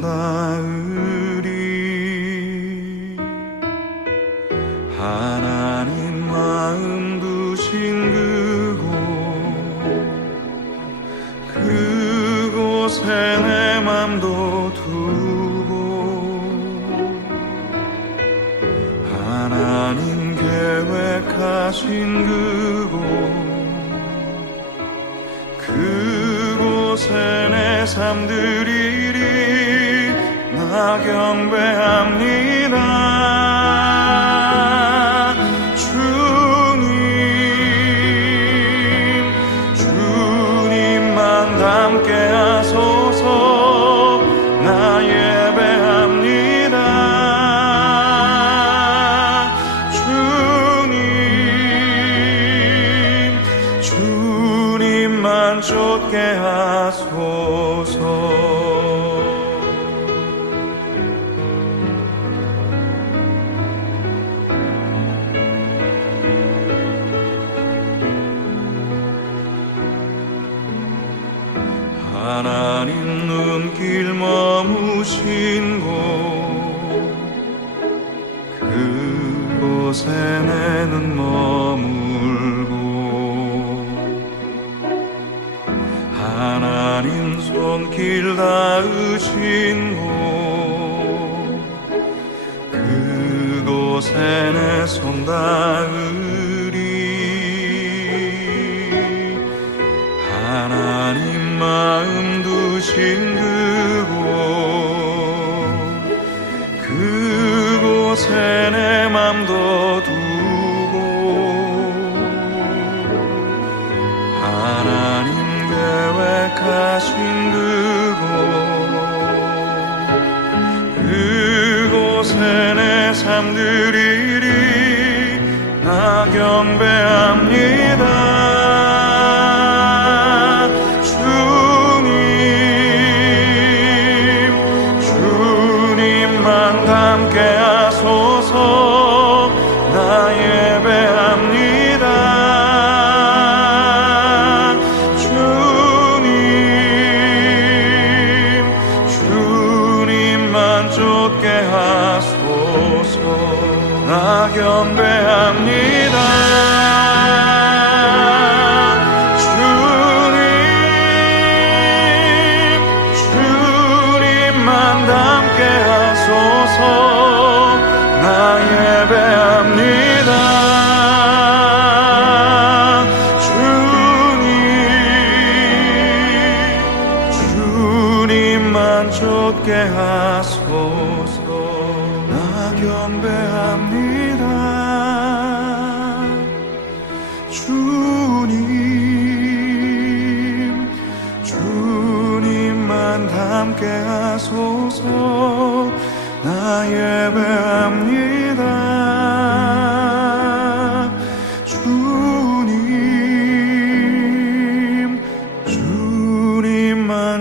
love. 하나님 눈길 머무신 곳 그곳에 내는 머물고 하나님 손길 닿으신 곳 그곳에 내 손 닿으리. 하나님 마음 부르신 그곳 그곳에 내 맘도 두고 하나님 계획하신 그곳 그곳에 내 삶들이리 나 경배함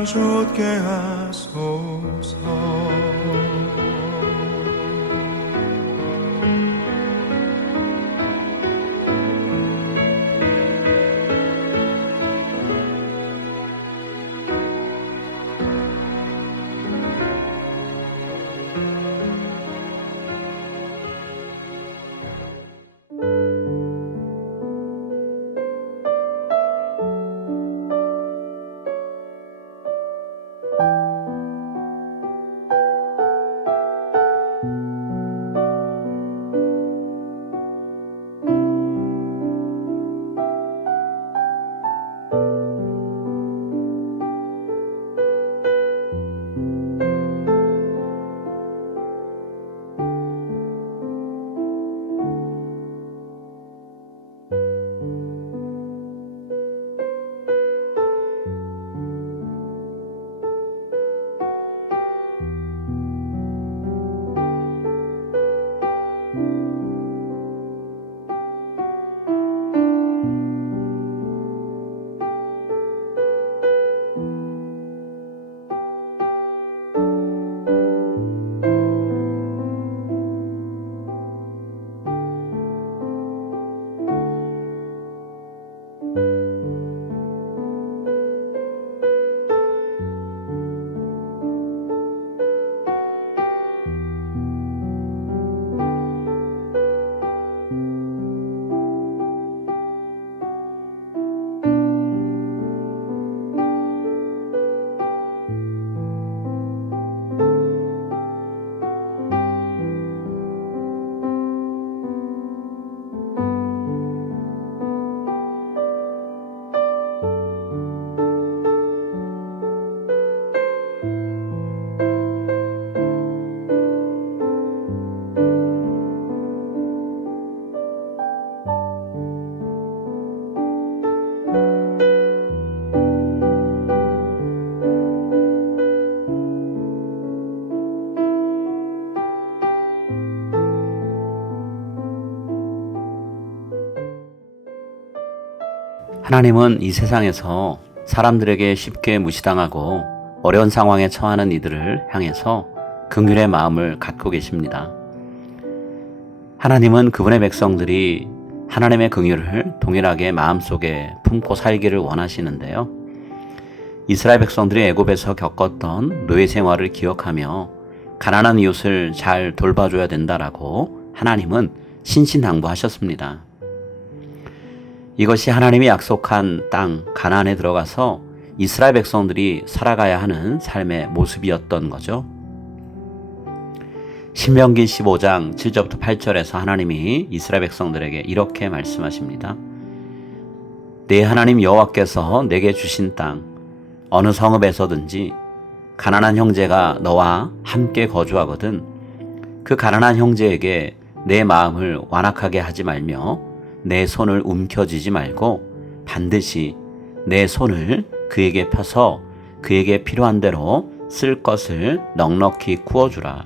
좋게 하 하나님은 이 세상에서 사람들에게 쉽게 무시당하고 어려운 상황에 처하는 이들을 향해서 긍휼의 마음을 갖고 계십니다. 하나님은 그분의 백성들이 하나님의 긍휼을 동일하게 마음속에 품고 살기를 원하시는데요. 이스라엘 백성들이 애굽에서 겪었던 노예 생활을 기억하며 가난한 이웃을 잘 돌봐줘야 된다라고 하나님은 신신당부하셨습니다. 이것이 하나님이 약속한 땅 가나안에 들어가서 이스라엘 백성들이 살아가야 하는 삶의 모습이었던 거죠. 신명기 15장 7절부터 8절에서 하나님이 이스라엘 백성들에게 이렇게 말씀하십니다. 내 하나님 여호와께서 내게 주신 땅 어느 성읍에서든지 가난한 형제가 너와 함께 거주하거든 그 가난한 형제에게 내 마음을 완악하게 하지 말며 내 손을 움켜쥐지 말고 반드시 내 손을 그에게 펴서 그에게 필요한 대로 쓸 것을 넉넉히 구워주라.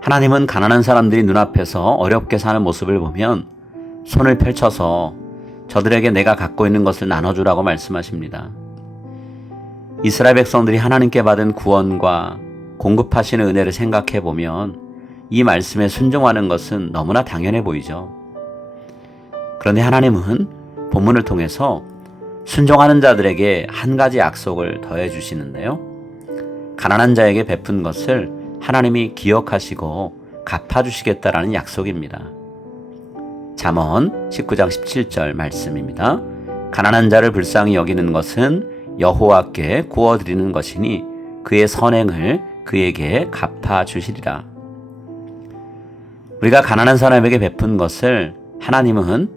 하나님은 가난한 사람들이 눈앞에서 어렵게 사는 모습을 보면 손을 펼쳐서 저들에게 내가 갖고 있는 것을 나눠주라고 말씀하십니다. 이스라엘 백성들이 하나님께 받은 구원과 공급하시는 은혜를 생각해 보면 이 말씀에 순종하는 것은 너무나 당연해 보이죠. 그런데 하나님은 본문을 통해서 순종하는 자들에게 한 가지 약속을 더해 주시는데요. 가난한 자에게 베푼 것을 하나님이 기억하시고 갚아주시겠다라는 약속입니다. 잠언 19장 17절 말씀입니다. 가난한 자를 불쌍히 여기는 것은 여호와께 구워드리는 것이니 그의 선행을 그에게 갚아주시리라. 우리가 가난한 사람에게 베푼 것을 하나님은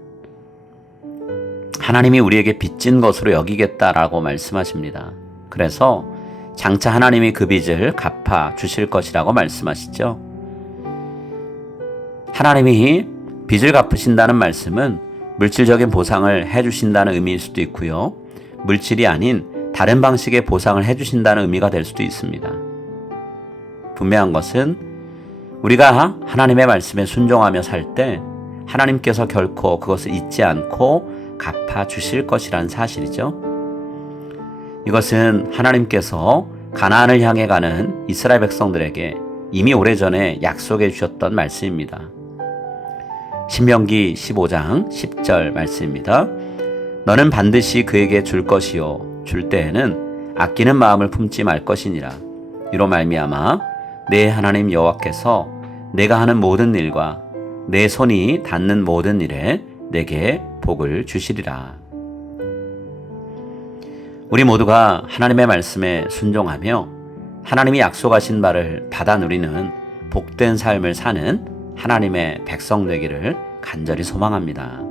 하나님이 우리에게 빚진 것으로 여기겠다라고 말씀하십니다. 그래서 장차 하나님이 그 빚을 갚아 주실 것이라고 말씀하시죠. 하나님이 빚을 갚으신다는 말씀은 물질적인 보상을 해 주신다는 의미일 수도 있고요. 물질이 아닌 다른 방식의 보상을 해 주신다는 의미가 될 수도 있습니다. 분명한 것은 우리가 하나님의 말씀에 순종하며 살 때 하나님께서 결코 그것을 잊지 않고 갚아 주실 것이라는 사실이죠. 이것은 하나님께서 가나안을 향해 가는 이스라엘 백성들에게 이미 오래전에 약속해 주셨던 말씀입니다. 신명기 15장 10절 말씀입니다. 너는 반드시 그에게 줄 것이요 줄 때에는 아끼는 마음을 품지 말 것이니라. 이로 말미암아 내 하나님 여호와께서 내가 하는 모든 일과 내 손이 닿는 모든 일에 내게 복을 주시리라. 우리 모두가 하나님의 말씀에 순종하며 하나님이 약속하신 바를 받아 누리는 복된 삶을 사는 하나님의 백성 되기를 간절히 소망합니다.